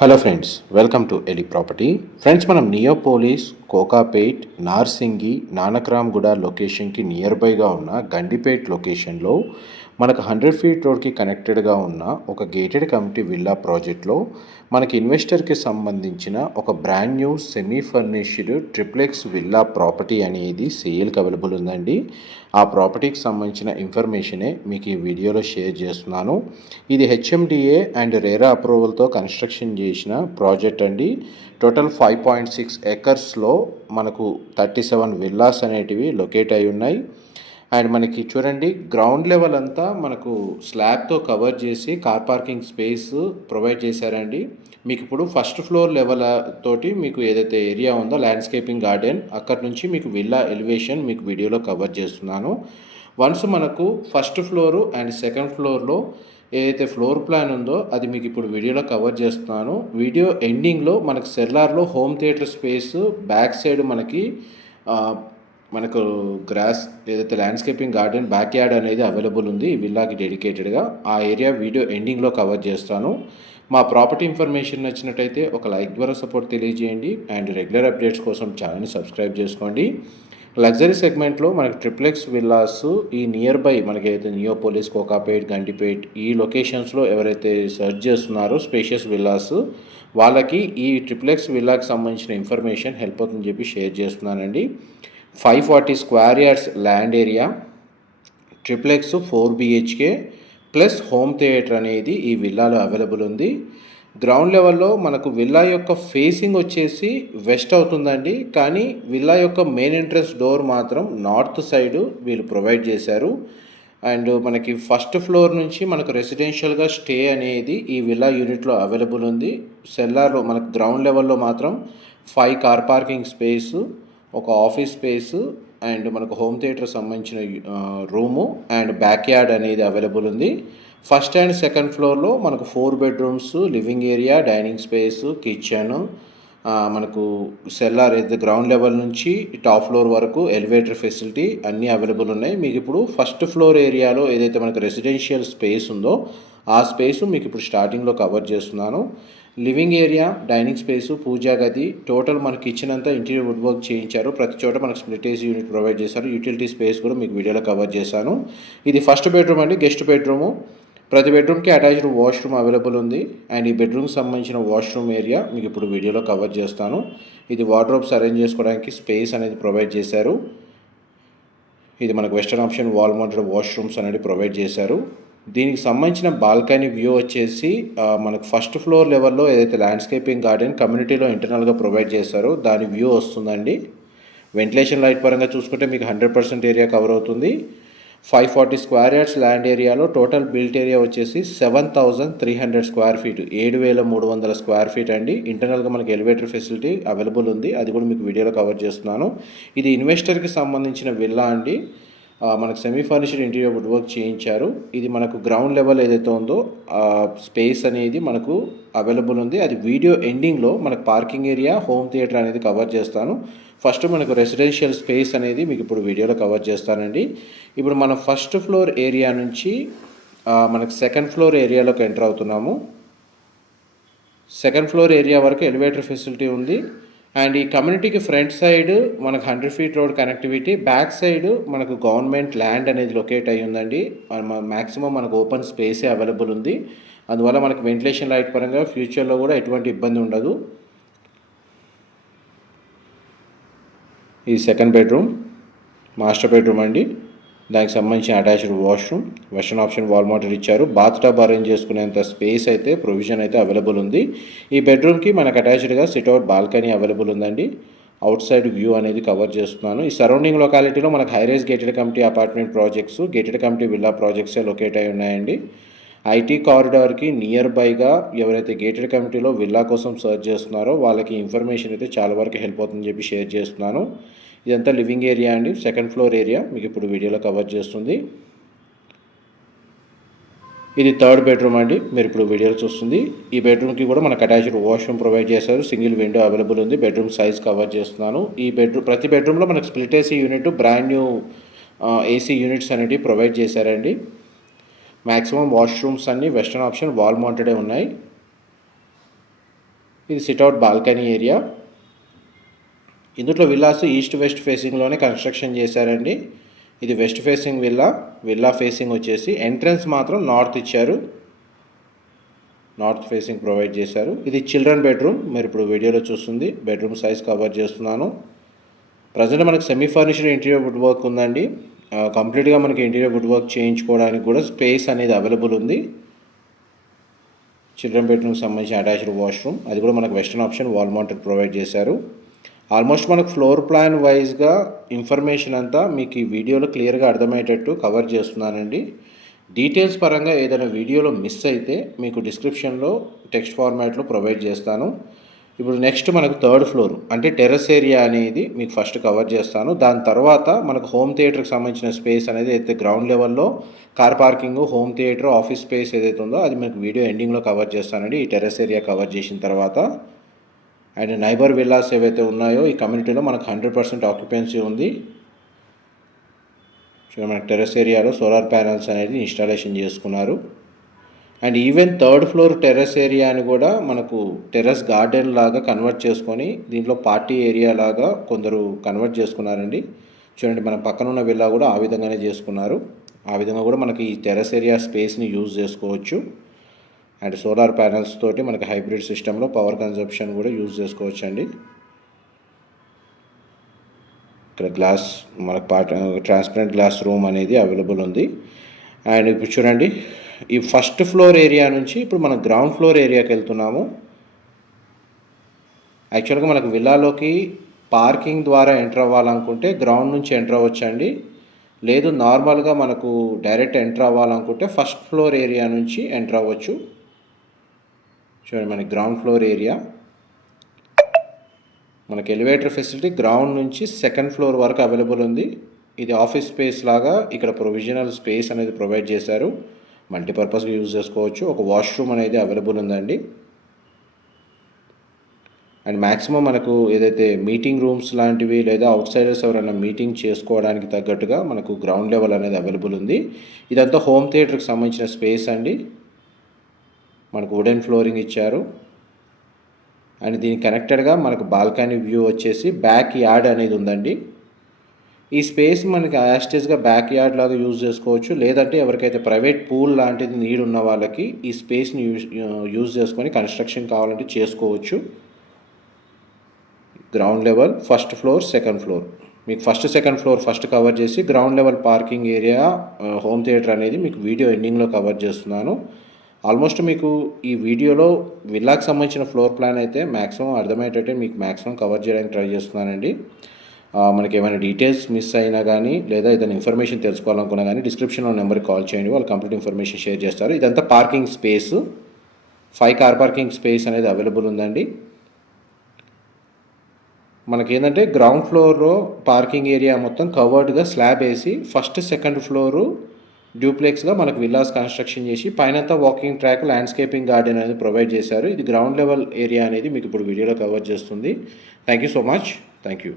Hello friends, welcome to ఎలి property. Friends, మనం నియోపోలిస్, కోకాపేట్, నార్సింగి, నానక్రామ్గూడ లొకేషన్కి నియర్ బైగా ఉన్న గండిపేట్ లొకేషన్లో మనకు 100 ఫీట్ రోడ్కి కనెక్టెడ్గా ఉన్న ఒక గేటెడ్ కమ్యూనిటీ విల్లా ప్రాజెక్ట్లో మనకి ఇన్వెస్టర్కి సంబంధించిన ఒక brand new semi furnished triplex villa property అనేది సేల్కి అవైలబుల్ ఉందండి. ఆ ప్రాపర్టీకి సంబంధించిన ఇన్ఫర్మేషనే మీకు ఈ వీడియోలో షేర్ చేస్తున్నాను. ఇది హెచ్ఎండిఏ అండ్ రేరా అప్రూవల్తో కన్స్ట్రక్షన్ చేసిన ప్రాజెక్ట్ అండి. టోటల్ 5.6 ఎకర్స్లో మనకు 37 విల్లాస్ అనేటివి లొకేట్ అయి ఉన్నాయి. అండ్ మనకి చూడండి, గ్రౌండ్ లెవెల్ అంతా మనకు స్లాబ్తో కవర్ చేసి కార్ పార్కింగ్ స్పేస్ ప్రొవైడ్ చేశారండి. మీకు ఇప్పుడు ఫస్ట్ ఫ్లోర్ లెవెల్ తోటి మీకు ఏదైతే ఏరియా ఉందో ల్యాండ్స్కేపింగ్ గార్డెన్, అక్కడ నుంచి మీకు విల్లా ఎలివేషన్ మీకు వీడియోలో కవర్ చేస్తున్నాను. వన్స్ మనకు ఫస్ట్ ఫ్లోరు అండ్ సెకండ్ ఫ్లోర్లో ఏదైతే ఫ్లోర్ ప్లాన్ ఉందో అది మీకు ఇప్పుడు వీడియోలో కవర్ చేస్తున్నాను. వీడియో ఎండింగ్లో మనకు సెల్లార్లో home theatre space back side మనకు గ్రాస్ ఏదైతే ల్యాండ్స్కేపింగ్ గార్డెన్ బ్యాక్ యార్డ్ అనేది అవైలబుల్ ఉంది ఈ విల్లాకి డెడికేటెడ్గా. ఆ ఏరియా వీడియో ఎండింగ్లో కవర్ చేస్తాను. మా ప్రాపర్టీ ఇన్ఫర్మేషన్ నచ్చినట్టయితే ఒక లైక్ ద్వారా సపోర్ట్ తెలియజేయండి అండ్ రెగ్యులర్ అప్డేట్స్ కోసం ఛానల్ని సబ్స్క్రైబ్ చేసుకోండి. లగ్జరీ సెగ్మెంట్లో మనకి ట్రిప్లెక్స్ విల్లాస్ ఈ నియర్ బై మనకి అయితే నియోపోలిస్, కోకాపేట్, గండిపేట్ ఈ లొకేషన్స్లో ఎవరైతే సెర్చ్ చేస్తున్నారో స్పేషియస్ విల్లాస్, వాళ్ళకి ఈ ట్రిప్లెక్స్ విల్లాకి సంబంధించిన ఇన్ఫర్మేషన్ హెల్ప్ అవుతుందని చెప్పి షేర్ చేస్తున్నానండి. 540 square yards land area, triplex 4 BHK plus home theatre అనేది ఈ విల్లాలో అవైలబుల్ ఉంది. గ్రౌండ్ లెవెల్లో మనకు విల్లా యొక్క ఫేసింగ్ వచ్చేసి వెస్ట్ అవుతుందండి, కానీ విల్లా యొక్క మెయిన్ ఎంట్రన్స్ డోర్ మాత్రం నార్త్ సైడ్ వీళ్ళు ప్రొవైడ్ చేశారు. అండ్ మనకి ఫస్ట్ ఫ్లోర్ నుంచి మనకు రెసిడెన్షియల్గా స్టే అనేది ఈ విల్లా యూనిట్లో అవైలబుల్ ఉంది. సెల్లార్లో మనకు గ్రౌండ్ లెవెల్లో మాత్రం 5 కార్ పార్కింగ్ స్పేసు, ఒక ఆఫీస్ స్పేసు అండ్ మనకు హోమ్ థియేటర్ సంబంధించిన రూము అండ్ బ్యాక్ యార్డ్ అనేది అవైలబుల్ ఉంది. ఫస్ట్ అండ్ సెకండ్ ఫ్లోర్లో మనకు 4 bedrooms, living area, dining space, kitchen, మనకు సెల్లార్ అయితే గ్రౌండ్ లెవెల్ నుంచి టాప్ ఫ్లోర్ వరకు ఎలివేటర్ ఫెసిలిటీ అన్నీ అవైలబుల్ ఉన్నాయి. మీకు ఇప్పుడు ఫస్ట్ ఫ్లోర్ ఏరియాలో ఏదైతే మనకు రెసిడెన్షియల్ స్పేస్ ఉందో ఆ స్పేసు మీకు ఇప్పుడు స్టార్టింగ్లో కవర్ చేస్తున్నాను. లివింగ్ ఏరియా, డైనింగ్ స్పేసు, పూజా గది, టోటల్ మన కిచెన్ అంతా ఇంటీరియర్ వుడ్ వర్క్ చేయించారు. ప్రతి చోట మనకు స్ప్లిట్ ఏసీ యూనిట్ ప్రొవైడ్ చేశారు. యూటిలిటీ స్పేస్ కూడా మీకు వీడియోలో కవర్ చేశాను. ఇది ఫస్ట్ బెడ్రూమ్ అండి, గెస్ట్ బెడ్రూము. ప్రతి బెడ్రూమ్కి అటాచ్డ్ వాష్రూమ్ అవైలబుల్ ఉంది. అండ్ ఈ బెడ్రూమ్కి సంబంధించిన వాష్రూమ్ ఏరియా మీకు ఇప్పుడు వీడియోలో కవర్ చేస్తాను. ఇది వార్డ్రోబ్స్ అరేంజ్ చేసుకోవడానికి స్పేస్ అనేది ప్రొవైడ్ చేశారు. ఇది మనకు western option wall mounted washrooms అనేది ప్రొవైడ్ చేశారు. దీనికి సంబంధించిన బాల్కనీ వ్యూ వచ్చేసి మనకు ఫస్ట్ ఫ్లోర్ లెవెల్లో ఏదైతే ల్యాండ్స్కేపింగ్ గార్డెన్ కమ్యూనిటీలో ఇంటర్నల్గా ప్రొవైడ్ చేశారో దాని వ్యూ వస్తుందండి. వెంటిలేషన్ లైట్ పరంగా చూసుకుంటే మీకు 100% ఏరియా కవర్ అవుతుంది. 540 స్క్వేర్ యార్డ్స్ ల్యాండ్ ఏరియాలో టోటల్ బిల్ట్ ఏరియా వచ్చేసి 7,300 స్క్వేర్ ఫీట్, 7,300 స్క్వేర్ ఫీట్ అండి. ఇంటర్నల్గా మనకి ఎలివేటర్ ఫెసిలిటీ అవైలబుల్ ఉంది, అది కూడా మీకు వీడియోలో కవర్ చేస్తున్నాను. ఇది ఇన్వెస్టర్కి సంబంధించిన విల్లా అండి. మనకు semi furnished interior wood work చేయించారు. ఇది మనకు గ్రౌండ్ లెవెల్ ఏదైతే ఉందో స్పేస్ అనేది మనకు అవైలబుల్ ఉంది. అది వీడియో ఎండింగ్లో మనకు పార్కింగ్ ఏరియా, హోమ్ థియేటర్ అనేది కవర్ చేస్తాను. ఫస్ట్ మనకు రెసిడెన్షియల్ స్పేస్ అనేది మీకు ఇప్పుడు వీడియోలో కవర్ చేస్తానండి. ఇప్పుడు మనం ఫస్ట్ ఫ్లోర్ ఏరియా నుంచి మనకు సెకండ్ ఫ్లోర్ ఏరియాలోకి ఎంటర్ అవుతున్నాము. సెకండ్ ఫ్లోర్ ఏరియా వరకు ఎలివేటర్ ఫెసిలిటీ ఉంది. అండ్ ఈ కమ్యూనిటీకి ఫ్రంట్ సైడ్ మనకు 100 feet road connectivity, back side మనకు గవర్నమెంట్ ల్యాండ్ అనేది లొకేట్ అయ్యి ఉందండి. మ్యాక్సిమం మనకు ఓపెన్ స్పేసే అవైలబుల్ ఉంది. అందువల్ల మనకు వెంటిలేషన్ లైట్ పరంగా ఫ్యూచర్లో కూడా ఎటువంటి ఇబ్బంది ఉండదు. ఈ సెకండ్ బెడ్రూమ్, మాస్టర్ బెడ్రూమ్ అండి. దానికి సంబంధించిన attached washroom, western option wall mounted ఇచ్చారు. బాత్ టబ్ అరేంజ్ చేసుకునేంత స్పేస్ అయితే ప్రొవిజన్ అయితే అవైలబుల్ ఉంది. ఈ బెడ్రూమ్కి మనకు అటాచ్డ్గా సిట్అవుట్ బాల్కనీ అవైలబుల్ ఉందండి. అవుట్ సైడ్ వ్యూ అనేది కవర్ చేస్తున్నాను. ఈ సరౌండింగ్ లొకాలిటీలో మనకు high rise gated community apartment projects, gated community villa ప్రాజెక్ట్సే లొకేట్ అయి ఉన్నాయండి. ఐటీ కారిడార్కి నియర్ బైగా ఎవరైతే గేటెడ్ కమిటీలో విల్లా కోసం సర్చ్ చేస్తున్నారో వాళ్ళకి ఇన్ఫర్మేషన్ అయితే చాలా వరకు హెల్ప్ అవుతుందని చెప్పి షేర్ చేస్తున్నాను. ఇదంతా లివింగ్ ఏరియా అండి. సెకండ్ ఫ్లోర్ ఏరియా మీకు ఇప్పుడు వీడియోలో కవర్ చేస్తుంది. ఇది థర్డ్ బెడ్రూమ్ అండి, మీరు ఇప్పుడు వీడియోలో చూస్తుంది. ఈ బెడ్రూమ్కి కూడా మనకు అటాచ్డ్ వాష్రూమ్ ప్రొవైడ్ చేశారు. సింగిల్ విండో అవైలబుల్ ఉంది. బెడ్రూమ్ సైజ్ కవర్ చేస్తున్నాను. ఈ ప్రతి బెడ్రూమ్లో మనకు split AC unit, brand new AC units అనేవి ప్రొవైడ్ చేశారండి. మ్యాక్సిమం వాష్రూమ్స్ అన్నీ వెస్టర్న్ ఆప్షన్ వాల్ మౌంటెడే ఉన్నాయి. ఇది సిట్అవుట్ బాల్కనీ ఏరియా. ఇందులో విల్లాస్ ఈస్ట్ వెస్ట్ ఫేసింగ్లోనే కన్స్ట్రక్షన్ చేశారండి. ఇది వెస్ట్ ఫేసింగ్ విల్లా ఫేసింగ్ వచ్చేసి ఎంట్రన్స్ మాత్రం నార్త్ ఇచ్చారు, నార్త్ ఫేసింగ్ ప్రొవైడ్ చేశారు. ఇది చిల్డ్రన్ బెడ్రూమ్, మీరు ఇప్పుడు వీడియోలో చూస్తుంది బెడ్రూమ్ సైజ్ కవర్ చేస్తున్నాను. ప్రజెంట్ మనకు semi furnished interior wood work ఉందండి. కంప్లీట్గా మనకి ఇంటీరియర్ వుడ్ వర్క్ చేయించుకోవడానికి కూడా స్పేస్ అనేది అవైలబుల్ ఉంది. చిల్డ్రన్ బెడ్రూమ్కి సంబంధించిన అటాచ్డ్ వాష్రూమ్, అది కూడా మనకు western option wall mounted provide చేశారు. ఆల్మోస్ట్ మనకు ఫ్లోర్ ప్లాన్ వైజ్గా ఇన్ఫర్మేషన్ అంతా మీకు ఈ వీడియోలో క్లియర్గా అర్థమయ్యేటట్టు కవర్ చేస్తున్నానండి. డీటెయిల్స్ పరంగా ఏదైనా వీడియోలో మిస్ అయితే మీకు డిస్క్రిప్షన్లో టెక్స్ట్ ఫార్మాట్లో ప్రొవైడ్ చేస్తాను. ఇప్పుడు నెక్స్ట్ మనకు థర్డ్ ఫ్లోర్ అంటే టెర్రస్ ఏరియా అనేది మీకు ఫస్ట్ కవర్ చేస్తాను. దాని తర్వాత మనకు హోమ్ థియేటర్కి సంబంధించిన స్పేస్ అనేది అయితే గ్రౌండ్ లెవెల్లో car parking, home theatre, office space ఏదైతే ఉందో అది మీకు వీడియో ఎండింగ్లో కవర్ చేస్తానండి. ఈ టెర్రస్ ఏరియా కవర్ చేసిన తర్వాత అండ్ నైబర్ విల్లాస్ ఏవైతే ఉన్నాయో ఈ కమ్యూనిటీలో మనకు 100% ఆక్యుపెన్సీ ఉంది. చూడండి, మనకు టెర్రస్ ఏరియాలో సోలార్ ప్యానల్స్ అనేది ఇన్స్టాలేషన్ చేసుకున్నారు. And even third floor terrace ఏరియాని కూడా మనకు టెర్రస్ గార్డెన్ లాగా కన్వర్ట్ చేసుకొని దీంట్లో పార్టీ ఏరియా లాగా కొందరు కన్వర్ట్ చేసుకున్నారండి. చూడండి, మన పక్కన ఉన్న విల్లా కూడా ఆ విధంగానే చేసుకున్నారు. ఆ విధంగా కూడా మనకి ఈ టెర్రస్ ఏరియా స్పేస్ని యూజ్ చేసుకోవచ్చు. అండ్ సోలార్ ప్యానల్స్ తోటి మనకి హైబ్రిడ్ సిస్టంలో పవర్ కన్జంప్షన్ కూడా యూజ్ చేసుకోవచ్చు అండి. ఇక్కడ గ్లాస్ మనకు ట్రాన్స్పరెంట్ గ్లాస్ రూమ్ అనేది అవైలబుల్ ఉంది. అండ్ ఇప్పుడు చూడండి, ఈ ఫస్ట్ ఫ్లోర్ ఏరియా నుంచి ఇప్పుడు మనం గ్రౌండ్ ఫ్లోర్ ఏరియాకి వెళ్తున్నాము. యాక్చువల్గా మనకు విల్లాలోకి పార్కింగ్ ద్వారా ఎంటర్ అవ్వాలనుకుంటే గ్రౌండ్ నుంచి ఎంటర్ అవ్వచ్చండి. లేదు నార్మల్గా మనకు డైరెక్ట్ ఎంటర్ అవ్వాలనుకుంటే ఫస్ట్ ఫ్లోర్ ఏరియా నుంచి ఎంటర్ అవ్వచ్చు. చూడండి, మనకి గ్రౌండ్ ఫ్లోర్ ఏరియా, మనకి ఎలివేటర్ ఫెసిలిటీ గ్రౌండ్ నుంచి సెకండ్ ఫ్లోర్ వరకు అవైలబుల్ ఉంది. ఇది ఆఫీస్ స్పేస్ లాగా ఇక్కడ ప్రొవిజనల్ స్పేస్ అనేది ప్రొవైడ్ చేశారు. మల్టీపర్పస్గా యూజ్ చేసుకోవచ్చు. ఒక వాష్రూమ్ అనేది అవైలబుల్ ఉందండి. అండ్ మ్యాక్సిమం మనకు ఏదైతే మీటింగ్ రూమ్స్ లాంటివి లేదా అవుట్ సైడర్స్ ఎవరైనా మీటింగ్ చేసుకోవడానికి తగ్గట్టుగా మనకు గ్రౌండ్ లెవెల్ అనేది అవైలబుల్ ఉంది. ఇదంతా హోమ్ థియేటర్కి సంబంధించిన స్పేస్ అండి. మనకు వుడెన్ ఫ్లోరింగ్ ఇచ్చారు. అండ్ దీనికి కనెక్టెడ్గా మనకు బాల్కనీ వ్యూ వచ్చేసి బ్యాక్ యార్డ్ అనేది ఉందండి. ఈ స్పేస్ మనకి యాస్టేజ్గా బ్యాక్ యార్డ్ లాగా యూజ్ చేసుకోవచ్చు. లేదంటే ఎవరికైతే ప్రైవేట్ పూల్ లాంటిది నీడ్ ఉన్న వాళ్ళకి ఈ స్పేస్ని యూజ్ చేసుకొని కన్స్ట్రక్షన్ కావాలంటే చేసుకోవచ్చు. Ground level, first floor, second floor, మీకు సెకండ్ ఫ్లోర్ ఫస్ట్ కవర్ చేసి ground level parking area, home theatre అనేది మీకు వీడియో ఎండింగ్లో కవర్ చేస్తున్నాను. ఆల్మోస్ట్ మీకు ఈ వీడియోలో విల్లాకి సంబంధించిన ఫ్లోర్ ప్లాన్ అయితే మ్యాక్సిమం అర్థమయ్యేటట్టే మీకు మ్యాక్సిమం కవర్ చేయడానికి ట్రై చేస్తున్నానండి. మనకి ఏమైనా డీటెయిల్స్ మిస్ అయినా కానీ లేదా ఏదైనా ఇన్ఫర్మేషన్ తెలుసుకోవాలనుకున్నా కానీ డిస్క్రిప్షన్లో నెంబర్కి కాల్ చేయండి, వాళ్ళు కంప్లీట్ ఇన్ఫర్మేషన్ షేర్ చేస్తారు. ఇదంతా parking space, 5 car parking space అనేది అవైలబుల్ ఉందండి. మనకేంటంటే గ్రౌండ్ ఫ్లోర్లో పార్కింగ్ ఏరియా మొత్తం కవర్డ్గా స్లాబ్ వేసి ఫస్ట్ సెకండ్ ఫ్లోరు డ్యూప్లెక్స్గా మనకు విల్లాస్ కన్స్ట్రక్షన్ చేసి పైనంతా వాకింగ్ ట్రాక్, ల్యాండ్స్కేపింగ్ గార్డెన్ అనేది ప్రొవైడ్ చేశారు. ఇది గ్రౌండ్ లెవెల్ ఏరియా అనేది మీకు ఇప్పుడు వీడియోలో కవర్ చేస్తుంది. Thank you so much. Thank you.